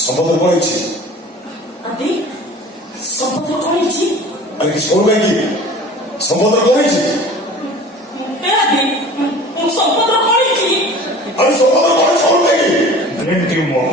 ସମ୍ବନ୍ଧ କଣ ହେଇଛି? ଆଦି ସମ୍ବନ୍ଧ କଣ ହେଇଛି? ଆରେ କିଛି କରୁ କାହିଁକି? ସମ୍ବନ୍ଧ କଣ ହେଇଛି? ଆଦି ସମ୍ବନ୍ଧ କଣ ହେଇଛି? ଆରେ ସମ୍ବନ୍ଧ କଣ କରୁ କାହିଁକି? Brain tumour.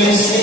Praise